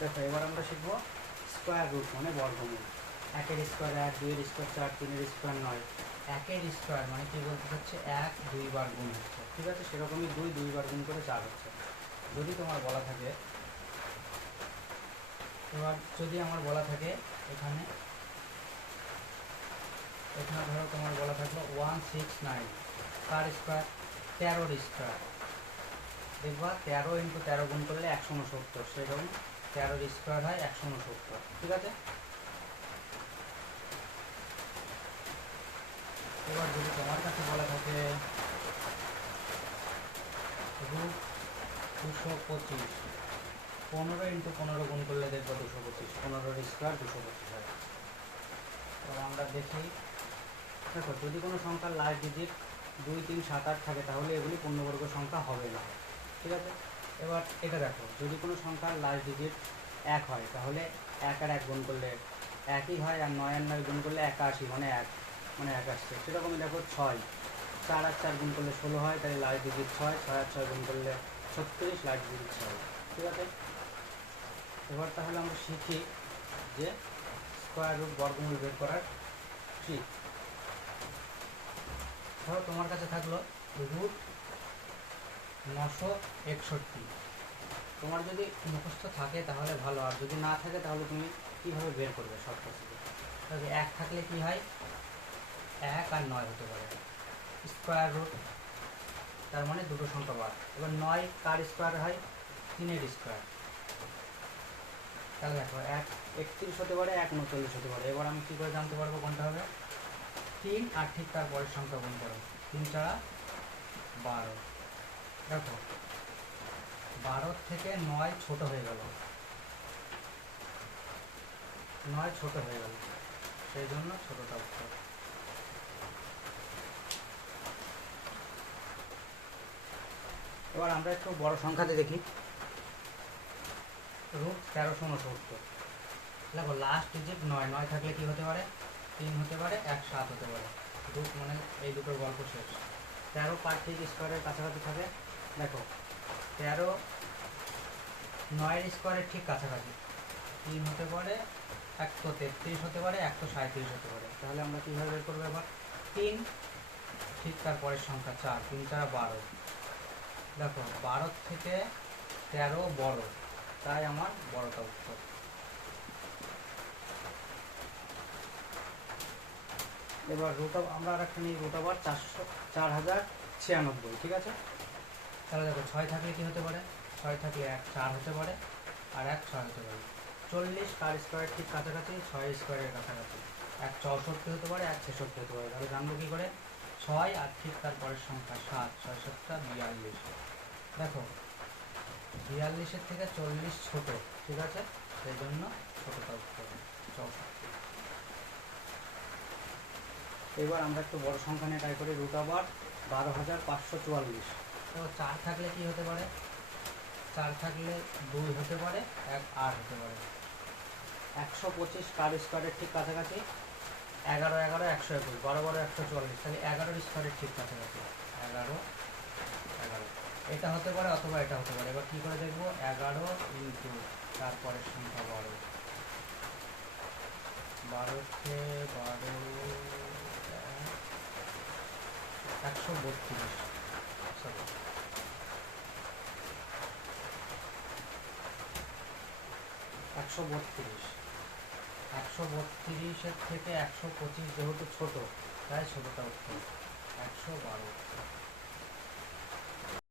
দেখো এবার আমরা শিখবো স্কোয়ার রুট মানে বর্গমূল। একের স্কোয়ার 1, দুইয়ের স্কোয়ার 4, তিনের স্কোয়ার 9। একের স্কোয়ার মানে কি বলতে হচ্ছে 1 2 বার গুণ হচ্ছে, ঠিক আছে? সেরকমই 2 2 বার গুণ করে 4 হচ্ছে। যদি তোমার বলা থাকে, এবার যদি আমার বলা থাকে এখানে ধরো তোমার বলা থাকলো 169 কার স্কোয়ার, 13-র স্কোয়ার। দেখবা 13 × 13 গুণ করলে 169, সেরকম 13-র স্কোয়ার হয় 169, ঠিক আছে? এবার যদি তোমার কাছে বলা থাকে রুট 225, 15 × 15 গুণ করলে দেখবো 225, 15-র স্কোয়ার 225 হয়। এবার আমরা দেখি, দেখো যদি কোনো সংখ্যার লাস্ট ডিজিট 2 3 7 8 থাকে তাহলে এগুলি পূর্ণবর্গ সংখ্যা হবে না, ঠিক আছে? এবার এটা দেখো, যদি কোনো সংখ্যার লাস্ট ডিজিট 1 হয় তাহলে 1 আর 1 গুণ করলে একই হয়, আর 9 আর 9 গুণ করলে 81, মানে 1 আসছে। সেরকমই দেখো 6 4 আর 4 গুণ করলে 16 হয়, তাহলে লাস্ট ডিজিট 6, 6 আর 6 গুণ করলে 36, লাস্ট ডিজিট 6, ঠিক আছে? এবার তাহলে আমরা শিখি যে স্কোয়ার রুট বর্গমূল বের করার ট্রিক। ধরো তোমার কাছে থাকলো রুট 961। তোমার যদি মুখস্থ থাকে তাহলে ভালো, আর যদি না থাকে তাহলে তুমি কীভাবে বের করবে শর্টকাট থেকে? তবে 1 থাকলে কি হয়, 1 আর 9 হতে পারে স্কোয়ার রুট, তার মানে দুটো সংখ্যা বাদ। এবার 9 কার স্কোয়ার হয়, 3-এর স্কোয়ার। তাহলে দেখো 1 31 হতে পারে, 1 39 হতে পারে। এবার আমি কী করে জানতে পারবো কোনটা হবে? 3 আর ঠিক তার পরের সংখ্যা গুণ করো, 3 4 12। দেখো 12 থেকে 9 ছোট হয়ে গেল, 9 ছোট হয়ে গেল, সেই জন্য ছোটটা উত্তর। এবার আমরা একটু বড় সংখ্যাতে দেখি, রুট 1369। দেখো লাস্ট ডিজিট 9, 9 থাকলে কি হতে পারে, 3 হতে পারে, 1 7 হতে পারে। রুট মানে এই দুটোর গল্প শেষ। 13 পার ঠিক স্কোয়ারের কাছাকাছি থাকে। দেখো 13 9-এর স্কোয়ারের ঠিক কাছাকাছি, 3 হতে পারে, 133 হতে পারে, 137 হতে পারে। তাহলে আমরা কীভাবে বের করবো? এবার 3 ঠিক তার পরের সংখ্যা 4, 3 4 12। দেখো 12 থেকে 13 বড়, তাই আমার বড়টা উত্তর। এবার আমরা আর একটা নিই, রুট ওভার 4096, ঠিক আছে? তাহলে দেখো 6 থাকলে কি হতে পারে, 6 থাকলে 1 4 হতে পারে, আর 1 6 হতে পারে। 40 কার স্কোয়ারের ঠিক কাছাকাছি, 6 স্কোয়ারের কাছাকাছি। 1 64 হতে পারে, 1 66 হতে পারে। তাহলে জানবো কী করে? 6 আর ঠিক তার পরের সংখ্যা 7, 6 7 42। দেখো 42-এর থেকে 40 ছোট, ঠিক আছে? সেই জন্য ছোটটা উত্তর 64। এবার আমরা একটু বড় সংখ্যা নিয়ে ট্রাই করি, রুট ওভার 12544। তো 4 থাকলে কি হতে পারে, 4 থাকলে 2 হতে পারে, 1 8 হতে পারে। 125 কার স্কোয়ারের ঠিক কাছাকাছি, 11 11 121, 12 12 144, তাহলে 11-র স্কোয়ারের ঠিক কাছাকাছি 11 11। এটা হতে পারে অথবা এটা হতে পারে। এবার কী করে দেখবো, 11 ইন্টু তারপরের সংখ্যা 12, 12-কে 12 132, সরি 132। 132-এর থেকে 125 যেহেতু ছোট, তাই ছোটটা উত্তর 112।